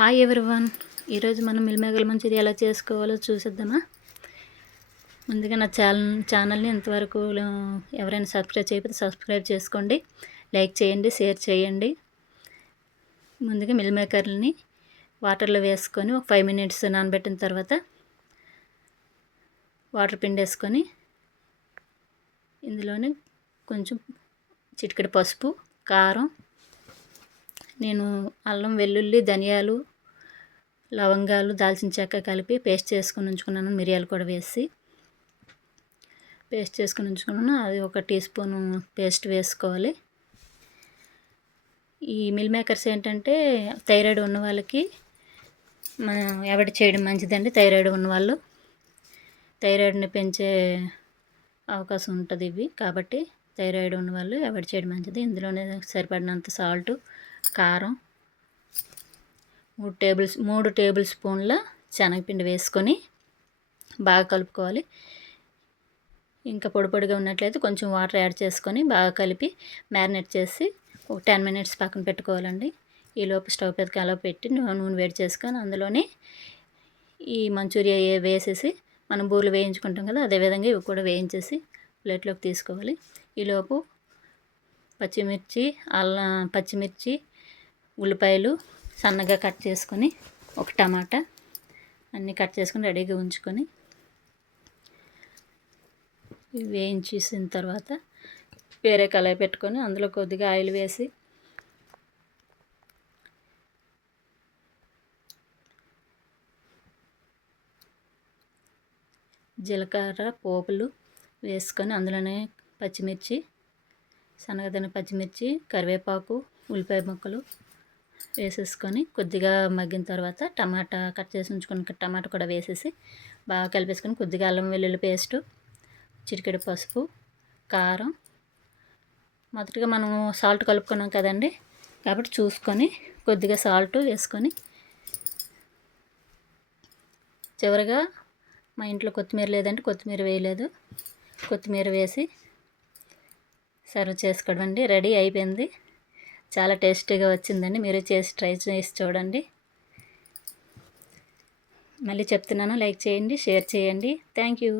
Hi everyone. ఈరోజు మనం మిల్మేకల Manchuria ఎలా చేసుకోవాలో చూసేద్దామా. ముందుగా నా ఛానల్ని ఇంతవరకు ఎవరైనా సబ్స్క్రైబ్ చేయకపోతే సబ్స్క్రైబ్ చేసుకోండి, లైక్ చేయండి, షేర్ చేయండి. ముందుగా మిల్మేకర్ని వాటర్లో వేసుకొని ఒక 5 minutes నానబెట్టిన తర్వాత వాటర్ పిండేసుకొని ఇందులోనే కొంచెం చిటికెడు పసుపు, కారం, నేను అల్లం, వెల్లుల్లి, ధనియాలు, లవంగాలు, దాల్చిన చెక్క కలిపి పేస్ట్ చేసుకొని ఉంచుకున్నాను. మిరియాలు కూడా వేసి పేస్ట్ చేసుకొని ఉంచుకున్నాను. అది 1 టీ స్పూను పేస్ట్ వేసుకోవాలి. ఈ మిల్ మేకర్స్ ఏంటంటే థైరాయిడ్ ఉన్న వాళ్ళకి మనం అవాయిడ్ చేయడం మంచిదండి. థైరాయిడ్ ఉన్నవాళ్ళు థైరాయిడ్ని పెంచే అవకాశం ఉంటుంది ఇవి, కాబట్టి థైరాయిడ్ ఉన్నవాళ్ళు అవాయిడ్ చేయడం మంచిది. ఇందులోనే సరిపడినంత సాల్టు, కారం, 3 టేబుల్ స్పూన్ల శనగపిండి వేసుకొని బాగా కలుపుకోవాలి. ఇంకా పొడిగా ఉన్నట్లయితే కొంచెం వాటర్ యాడ్ చేసుకొని బాగా కలిపి మ్యారినేట్ చేసి ఒక 10 minutes పక్కన పెట్టుకోవాలండి. ఈలోపు స్టవ్ మీద కలవ పెట్టి నూనె వేడి చేసుకొని అందులోనే ఈ మంచూరియా వేసేసి మనం బూరెలు వేయించుకుంటాం కదా, అదేవిధంగా ఇవి కూడా వేయించేసి ప్లేట్లోకి తీసుకోవాలి. ఈలోపు పచ్చిమిర్చి, ఉల్లిపాయలు సన్నగా కట్ చేసుకొని, ఒక టమాటా అన్నీ కట్ చేసుకొని రెడీగా ఉంచుకొని వేయించేసిన తర్వాత వేరే కళాయి పెట్టుకొని అందులో కొద్దిగా ఆయిల్ వేసి జీలకర్ర పోపులు వేసుకొని అందులోనే పచ్చిమిర్చి, సన్నగా పచ్చిమిర్చి, కరివేపాకు, ఉల్లిపాయ ముక్కలు వేసేసుకొని కొద్దిగా మగ్గిన తర్వాత టమాటా కట్ చేసి ఉంచుకున్న టమాటా కూడా వేసేసి బాగా కలిపేసుకొని కొద్దిగా అల్లం వెల్లుల్లి పేస్టు, చిటికెడు పసుపు, కారం, మొదటిగా మనం సాల్ట్ కలుపుకున్నాం కదండి, కాబట్టి చూసుకొని కొద్దిగా సాల్ట్ వేసుకొని చివరిగా మా ఇంట్లో కొత్తిమీర లేదంటే కొత్తిమీర వేయలేదు, కొత్తిమీర వేసి సర్వ్ చేసుకోవడం అండి. రెడీ అయిపోయింది. చాలా టేస్టీగా వచ్చిందండి. మీరు ట్రై చేసి చూడండి. మళ్ళీ చెప్తున్నాను, లైక్ చేయండి, షేర్ చేయండి. Thank you.